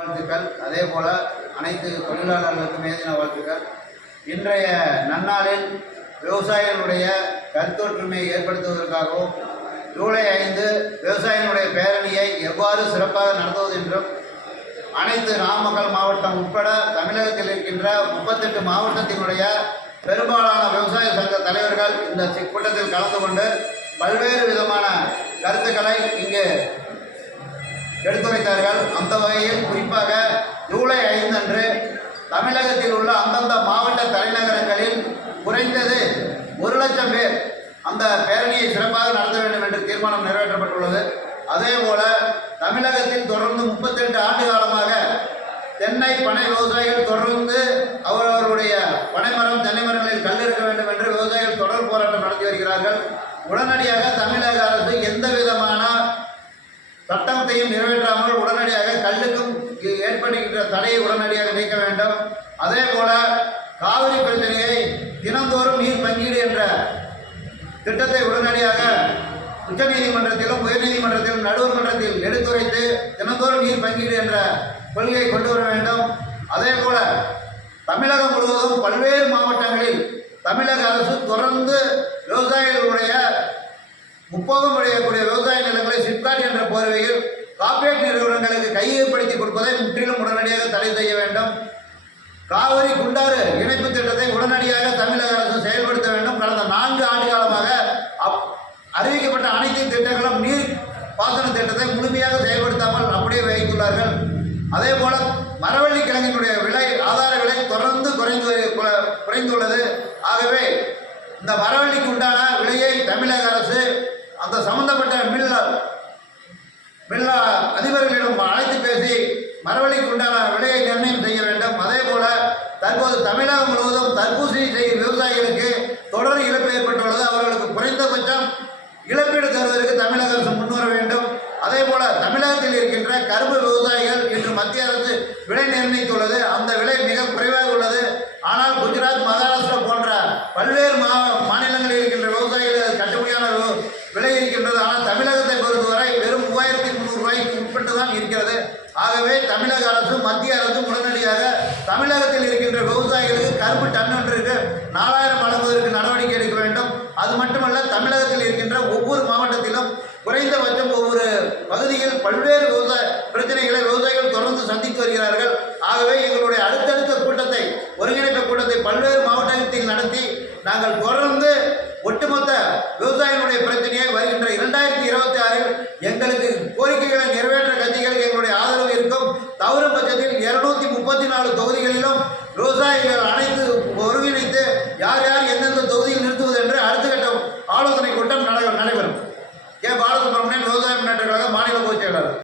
வாழ்த்துக்கள். அதே போல அனைத்து தொழிலாளர்களுக்கும் மேதின வாழ்த்துக்கள். இன்றைய நன்னாளில் விவசாயிகளுடைய கருத்தொற்றுமையை ஏற்படுத்துவதற்காகவும் ஜூலை 5 விவசாயிகளுடைய பேரணியை எவ்வாறு சிறப்பாக நடத்துவது என்றும் அனைத்து நாமக்கல் மாவட்டம் உட்பட தமிழகத்தில் இருக்கின்ற 38 மாவட்டத்தினுடைய பெரும்பாலான விவசாய சங்க தலைவர்கள் இந்த கூட்டத்தில் கலந்து கொண்டு பல்வேறு விதமான கருத்துக்களை இங்கு எடுத்துரைத்தார்கள். அந்த வகையில் குறிப்பாக ஜூலை 5 அன்று தமிழகத்தில் உள்ள அந்தந்த மாவட்ட தலைநகரங்களில் குறைந்தது 1,00,000 பேர் அந்த பேரணியை சிறப்பாக நடத்த வேண்டும் என்று தீர்மானம் நிறைவேற்றப்பட்டுள்ளது. அதேபோல தமிழகத்தில் தொடர்ந்து 38 ஆண்டு காலமாக தென்னை பனை விவசாயிகள் தொடர்ந்து அவர்களுடைய பனைமரம் தென்னை மரங்களில் கல் இருக்க வேண்டும் என்று விவசாயிகள் தொடர் போராட்டம் நடத்தி வருகிறார்கள். உடனடியாக தமிழக அரசு எந்த விதமான சட்டத்தையும் நிறைவேற்றாமல் உடனடியாக கல்லுக்கும் ஏற்படுகின்ற தடையை உடனடியாக நீக்க வேண்டும். அதே போல காவிரி பிரச்சனையை தினந்தோறும் நீர் பங்கீடு என்ற திட்டத்தை உடனடியாக உச்சநீதிமன்றத்திலும் உயர்நீதிமன்றத்திலும் நடுவர் மன்றத்தில் எடுத்துரைத்து தினந்தோறும் நீர் பங்கீடு என்ற கொள்கையை கொண்டு வர வேண்டும். அதே போல தமிழகம் முழுவதும் பல்வேறு மாவட்டங்களில் தமிழக அரசு தொடர்ந்து விவசாயிகளுடைய முப்போகம் அடையக்கூடிய விவசாய நிலங்களை சிப்காட் என்ற போர்வையில் கார்ப்பரேட் நிறுவனங்களுக்கு கையகப்படுத்தி கொடுப்பதை முற்றிலும் உடனடியாக தடை செய்ய வேண்டும். காவிரி குண்டாறு இணைப்பு திட்டத்தை உடனடியாக தமிழக அரசு செயல்படுத்த வேண்டும். கடந்த 4 ஆண்டு காலமாக அறிவிக்கப்பட்ட அனைத்து திட்டங்களும் நீர் பாசன திட்டத்தை முழுமையாக செயல்படுத்தாமல் அப்படியே வைத்துள்ளார்கள். அதே போல மரவள்ளி கிழங்கினுடைய விலை ஆதார விலை தொடர்ந்து குறைந்துள்ளது. ஆகவே இந்த மரவள்ளிக்கு உண்டான விலையை தமிழக அரசு அந்த சம்பந்தப்பட்ட மில் அதிபர்களிடம் அழைத்து பேசி மரவள்ளிக்கு உண்டான விலையை நிர்ணயம் செய்ய வேண்டும். அதே போல தற்போது தமிழகம் முழுவதும் தர்பூசணி செய்யும் விவசாயிகளுக்கு தொடர் இழப்பு ஏற்பட்டுள்ளது. அவர்களுக்கு குறைந்தபட்சம் இழப்பீடு தருவதற்கு தமிழக அரசு முன்வர வேண்டும். அதே போல தமிழகத்தில் இருக்கின்ற கரும்பு விவசாயிகள் இன்று மத்திய அரசு விலை நிர்ணயித்துள்ளது. அந்த விலை மிக குறைவாக உள்ளது. ஆனால் குஜராத், மகாராஷ்டிரா போன்ற பல்வேறு மாநிலங்களில் இருக்கின்ற விவசாயிகள் கட்டுப்படியான விலை இருக்கின்றது. ஆனால் தமிழகத்தை பொறுத்தவரை வெறும் 3,300 ரூபாய்க்கு உட்பட்டு தான் இருக்கிறது. ஆகவே தமிழக அரசு மத்திய அரசு உடனடியாக தமிழகத்தில் இருக்கின்ற விவசாயிகளுக்கு கரும்பு டன் ஒன்றிற்கு 4,000 வழங்குவதற்கு நடவடிக்கை எடுக்க வேண்டும். அது மட்டுமல்ல, தமிழகத்தில் இருக்கின்ற ஒவ்வொரு மாவட்டத்திலும் குறைந்தபட்சம் ஒவ்வொரு பகுதியில் பல்வேறு விவசாய பிரச்சனைகளை விவசாயிகள் தொடர்ந்து சந்தித்து வருகிறார்கள். ஆகவே எங்களுடைய அடுத்தடுத்த கூட்டத்தை ஒருங்கிணைப்பு கூட்டத்தை பல்வேறு மாவட்டத்தில் நடத்தி நாங்கள் தொடர்ந்து ஒட்டுமொத்த விவசாயிகளுடைய பிரச்சனையை வருகின்ற 2026 எங்களுக்கு கோரிக்கைகளை நிறைவேற்ற கட்சிகளுக்கு எங்களுடைய ஆதரவு இருக்கும். தவறும் பட்சத்தில் 234 தொகுதிகளிலும்